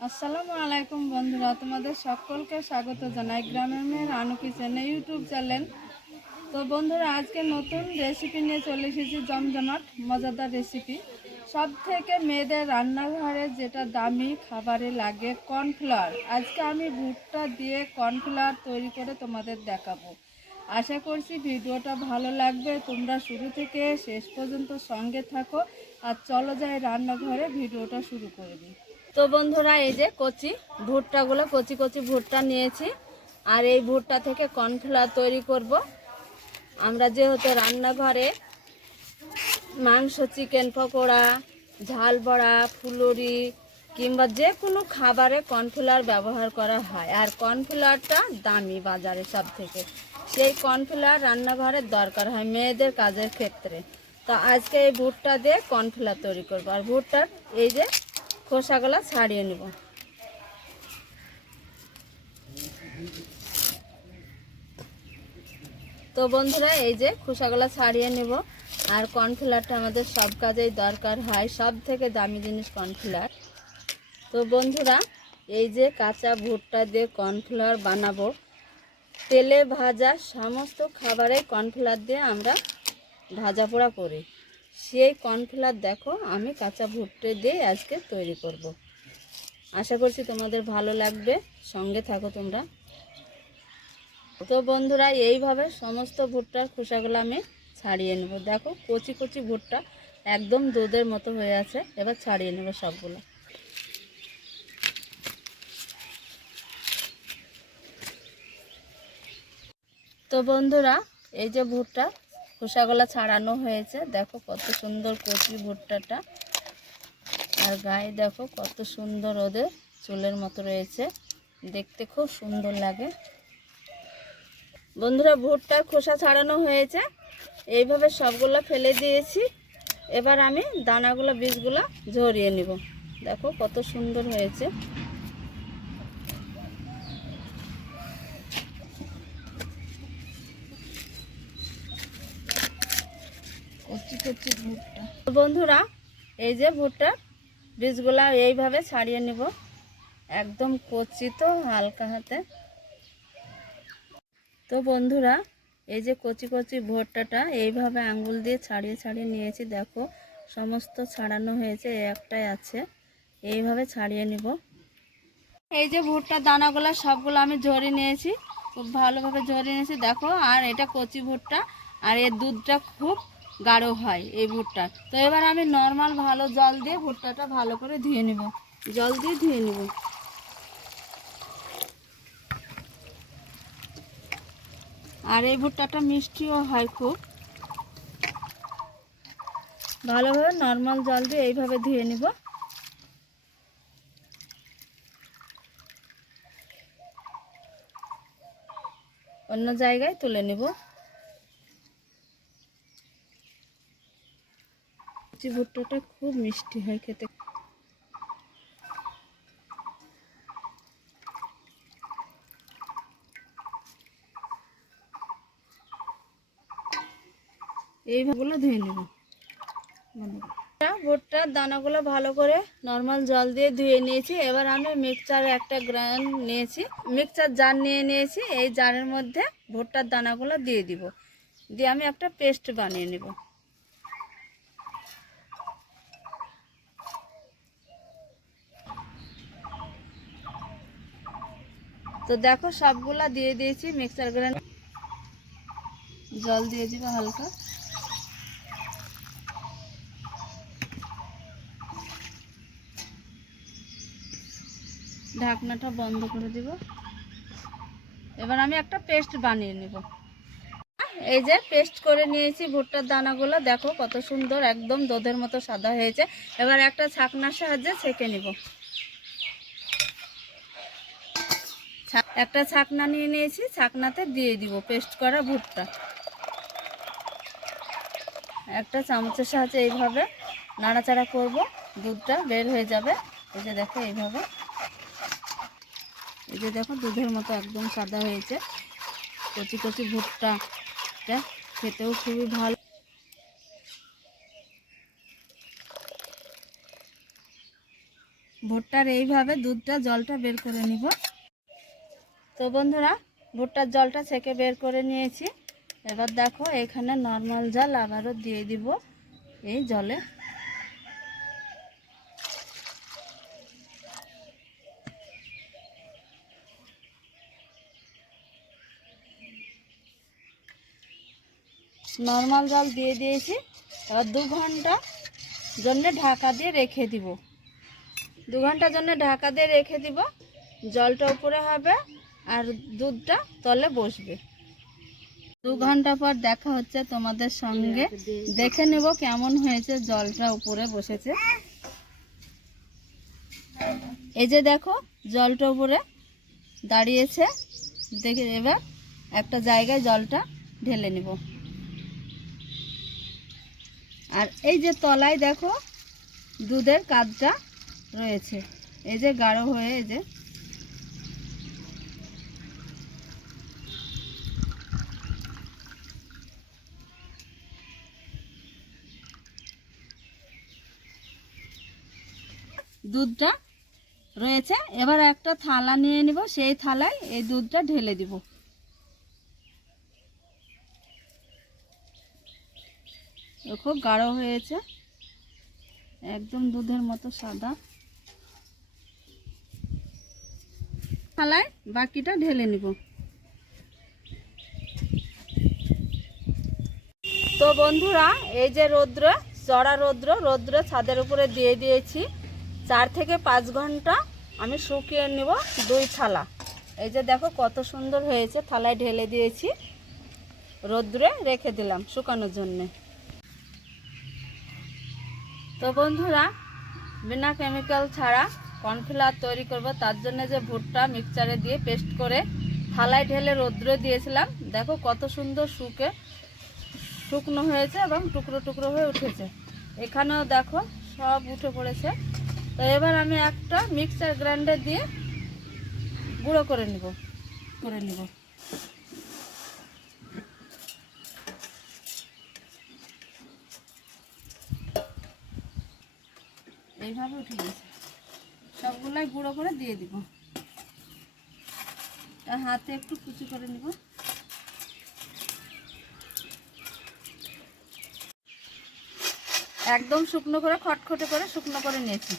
আসসালামু আলাইকুম বন্ধুরা, তোমাদের সকলকে স্বাগত জানাই গ্রামের মেয়ের আনু কিচেনে ইউটিউব চ্যানেল। তো বন্ধুরা, আজকে নতুন রেসিপি নিয়ে চলে এসেছি, জমজমাট, মজাদার রেসিপি সব থেকে মেয়েদের রান্নাঘরে যেটা দামি খাবারে লাগে কর্নফ্লাওয়ার। আজকে আমি ভুট্টা দিয়ে কর্নফ্লাওয়ার তৈরি করে তোমাদের দেখাবো। আশা করছি ভিডিওটা ভালো লাগবে। তোমরা শুরু থেকে শেষ পর্যন্ত সঙ্গে থাকো। আর চলো যাই রান্নাঘরে, ভিডিওটা শুরু করে দিই। তো বন্ধুরা, এই যে কচি ভুট্টাগুলো, কচি কচি ভুট্টা নিয়েছি। আর এই ভুট্টা থেকে কর্নফ্লাওয়ার তৈরি করব। আমরা যেহেতু রান্নাঘরে মাংস, চিকেন পকোড়া, ঝাল বড়া, ফুলুরি কিংবা যে কোনো খাবারে কর্নফ্লাওয়ার ব্যবহার করা হয়। আর কর্নফ্লাওয়ারটা দামি বাজারে সব থেকে সেই কর্নফ্লাওয়ার রান্নাঘরের দরকার হয় মেয়েদের কাজের ক্ষেত্রে। তো আজকে এই ভুট্টা দিয়ে কর্নফ্লাওয়ার তৈরি করব। আর ভুট্টার এই যে খোসাগুলো ছাড়িয়ে নেব। তো বন্ধুরা, এই যে খোসাগুলো ছাড়িয়ে নেব। আর কর্নফ্লাওয়ারটা আমাদের সব কাজেই দরকার হয় সব থেকে দামি জিনিস কর্নফ্লাওয়ার তো বন্ধুরা, এই যে কাঁচা ভুট্টা দিয়ে কর্নফ্লাওয়ার বানাবো। তেলে ভাজা সমস্ত খাবারে কর্নফ্লাওয়ার দিয়ে আমরা ভাজা পোড়া করি। সেই কর্নফ্লাওয়ার দেখো, আমি কাঁচা ভুট্টে দিয়ে আজকে তৈরি করব। আশা করছি তোমাদের ভালো লাগবে, সঙ্গে থাকো তোমরা। তো বন্ধুরা, এইভাবে সমস্ত ভুট্টার খোসাগুলো আমি ছাড়িয়ে নেব। দেখো, কচি কচি ভুট্টা একদম দুধের মতো হয়ে আছে, এবার ছাড়িয়ে নেব সবগুলো। তো বন্ধুরা, এই যে ভুট্টা খোসাগুলো ছাড়ানো হয়েছে। দেখো কত সুন্দর কচি ভুট্টাটা। আর গায়ে দেখো কত সুন্দর ওদের চুলের মতো রয়েছে। দেখতে খুব সুন্দর লাগে। বন্ধুরা, ভুট্টার খোসা ছাড়ানো হয়েছে। এইভাবে সবগুলো ফেলে দিয়েছি। এবার আমি দানাগুলো, বীজগুলো ঝরিয়ে নিব। দেখো কত সুন্দর হয়েছে। কচি কচি ভুট্টা বন্ধুরা, এই যে ভুট্টা বীজগুলা এইভাবে ছাড়িয়ে নিব। একদম কচি তো হালকা হাতে। তো বন্ধুরা, এই যে কচি কচি ভুট্টাটা এইভাবে আঙ্গুল দিয়ে ছাড়িয়ে ছাড়িয়ে নিয়েছি, দেখো, সমস্ত ছাড়ানো হয়েছে, একটাই আছে। এইভাবে ছাড়িয়ে নিব। এই যে ভুট্টার দানাগুলো সবগুলো আমি ঝরিয়ে নিয়েছি, খুব ভালোভাবে ঝরিয়ে নিয়েছি, দেখো, আর এটা কচি ভুট্টা, আর এর দুধটা খুব গাঢ় হয় এই ভুট্টা। তো এবার আমি নর্মাল ভালো জল দিয়ে ভুট্টাটা ভালো করে ধুয়ে নিব। জল দিয়ে ধুয়ে নিব। আর এই ভুট্টাটা মিষ্টিও হয় খুব। ভালোভাবে নর্মাল জল দিয়ে এইভাবে ধুয়ে নিব। অন্য জায়গায় তুলে নেব। কচি ভুট্টাটা খুব মিষ্টি হয় খেতে। এইভাবেগুলো ধুয়ে নেব। ভুট্টার দানাগুলো ভালো করে নর্মাল জল দিয়ে ধুয়ে নিয়েছি। এবার আমি মিক্সচার একটা গ্রাইন্ড নিয়েছি। মিক্সচার জার নিয়ে নিয়েছি। এই জারের মধ্যে ভুট্টার দানাগুলো দিয়ে দিব। দিয়ে আমি একটা পেস্ট বানিয়ে নেব। তো দেখো সবগুলা দিয়ে দিয়েছি মিক্সার গ্রাইন্ড জল দিয়ে দিব হালকা। ঢাকনাটা বন্ধ করে দিব। এবার আমি একটা পেস্ট বানিয়ে নেব। এই যে পেস্ট করে নিয়েছি ভুট্টার দানাগুলো, দেখো কত সুন্দর, একদম দুধের মতো সাদা হয়েছে। এবার একটা ছাকনার সাহায্যে ছেঁকে নিব। একটা ছাকনা নিয়ে নিয়েছি, ছাকনাতে দিয়ে দিব পেস্ট করা ভুট্টা। একটা চামচের সাহায্যে এইভাবে নাড়াচাড়া করব, দুধটা বের হয়ে যাবে। এই যে দেখো এইভাবে। এই যে দেখো দুধের মতো একদম সাদা হয়েছে। কচি কচি ভুট্টাটা খেতেও খুবই ভালো। ভুট্টার এইভাবে দুধটা জলটা বের করে নিব। তো বন্ধুরা, ভুট্টার জলটা ছেঁকে বের করে নিয়েছি। এবার দেখো, এখানে নর্মাল জল আবারও দিয়ে দিব এই জলে। নর্মাল জল দিয়ে দিয়েছি। এবার দু ঘণ্টা জন্য ঢাকা দিয়ে রেখে দিব। দু ঘণ্টার জন্য ঢাকা দিয়ে রেখে দিব। জলটা উপরে হবে। আর দুধটা তলে বসবে। দু ঘণ্টা পর দেখা হচ্ছে তোমাদের সঙ্গে। দেখে নেব কেমন হয়েছে জলটা উপরে বসেছে। এই যে দেখো, জলটা উপরে দাঁড়িয়েছে। দেখে এবার একটা জায়গায় জলটা ঢেলে নিব। আর এই যে তলায় দেখো, দুধের কাজটা রয়েছে। এই যে গাঢ় হয়ে এই যে দুধটা রয়েছে। এবার একটা থালা নিয়ে নিব। সেই থালায় এই দুধটা ঢেলে দিব। খুব গাঢ় হয়েছে। একদম দুধের মতো সাদা। থালায় বাকিটা ঢেলে নিব। তো বন্ধুরা, এই যে রৌদ্র চড়া রৌদ্র রৌদ্র ছাদের উপরে দিয়ে দিয়েছি। চার থেকে পাঁচ ঘণ্টা আমি শুকিয়ে নেব দুই থালা। এই যে দেখো কত সুন্দর হয়েছে, থালায় ঢেলে দিয়েছি। রৌদ্রে রেখে দিলাম শুকানোর জন্যে। তো বন্ধুরা, বিনা কেমিক্যাল ছাড়া কর্নফ্লাওয়ার তৈরি করব। তার জন্য যে ভুট্টা মিক্সচারে দিয়ে পেস্ট করে থালায় ঢেলে রৌদ্রে দিয়েছিলাম। দেখো কত সুন্দর শুকে, শুকনো হয়েছে এবং টুকরো টুকরো হয়ে উঠেছে। এখানেও দেখো সব উঠে পড়েছে। তো এবার আমি একটা মিক্সার গ্রাইন্ডার দিয়ে গুঁড়ো করে নিব। করে নিব। এইভাবে উঠে গেছে। সবগুলাই গুঁড়ো করে দিয়ে দিব। হাতে একটু কুচি করে নিব। একদম শুকনো করে, খটখটে করে শুকনো করে নিয়েছি।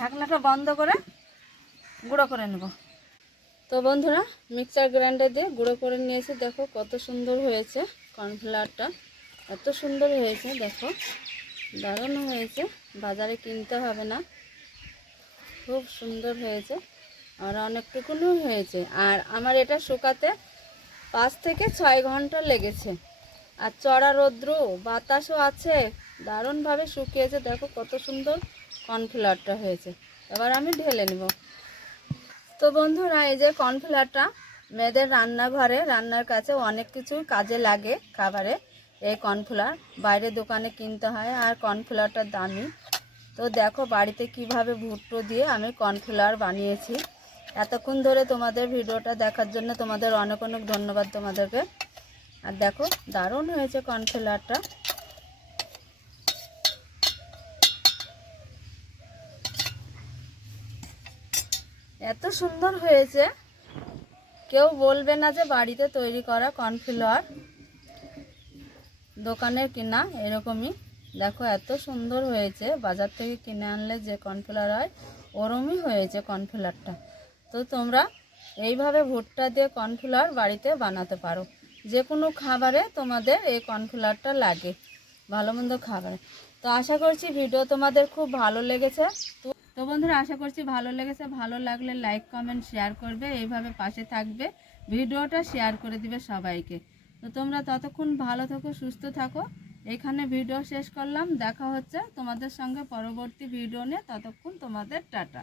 ঢাকনাটা বন্ধ করে গুঁড়ো করে নেব। তো বন্ধুরা, মিক্সার গ্রাইন্ডার দিয়ে গুঁড়ো করে নিয়েছি। দেখো কত সুন্দর হয়েছে কর্নফ্লাওয়ারটা। এত সুন্দর হয়েছে, দেখো। দারুণ হয়েছে। বাজারে কিনতে হবে না। খুব সুন্দর হয়েছে। আর অনেকটুকুনও হয়েছে। আর আমার এটা শুকাতে পাঁচ থেকে ছয় ঘণ্টা লেগেছে। আর চড়া রৌদ্র, বাতাসও আছে। দারুণভাবে শুকিয়েছে। দেখো কত সুন্দর কর্নফ্লাওয়ারটা হয়েছে। এবার আমি ঢেলে নেব। তো বন্ধুরা, এই যে কর্নফ্লাওয়ারটা, মেয়েদের রান্নাঘরে, রান্নার কাছে অনেক কিছু কাজে লাগে খাবারে। এই কর্নফ্লাওয়ার বাইরে দোকানে কিনতে হয় আর কর্নফ্লাওয়ারটার দামি। তো দেখো বাড়িতে কীভাবে ভুট্টো দিয়ে আমি কর্নফ্লাওয়ার বানিয়েছি। এতক্ষণ ধরে তোমাদের ভিডিওটা দেখার জন্য তোমাদের অনেক অনেক ধন্যবাদ তোমাদেরকে। আর দেখো দারুণ হয়েছে কর্নফ্লাওয়ারটা। এত সুন্দর হয়েছে। কেউ বলবে না যে বাড়িতে তৈরি করা কর্নফ্লাওয়ার। দোকানের কিনা এরকমই। দেখো, এত সুন্দর হয়েছে। বাজার থেকে কিনে আনলে যে কর্নফ্লাওয়ার হয়, ওরমই হয়েছে কর্নফ্লাওয়ারটা। তো তোমরা এইভাবে ভুট্টা দিয়ে কর্নফ্লাওয়ার বাড়িতে বানাতে পারো। যে কোনো খাবারে তোমাদের এই কর্নফ্লাওয়ারটা লাগে। ভালো মন্দ খাবারে। তো আশা করছি ভিডিও তোমাদের খুব ভালো লেগেছে। তো বন্ধুরা, আশা করছি ভালো লেগেছে। ভালো লাগলে লাইক কমেন্ট শেয়ার করবে। এইভাবে পাশে থাকবে। ভিডিওটা শেয়ার করে দিবে সবাইকে। তো তোমরা ততক্ষণ ভালো থাকো, সুস্থ থাকো। এখানে ভিডিও শেষ করলাম। দেখা হচ্ছে তোমাদের সঙ্গে পরবর্তী ভিডিও নিয়ে। ততক্ষণ তোমাদের টাটা।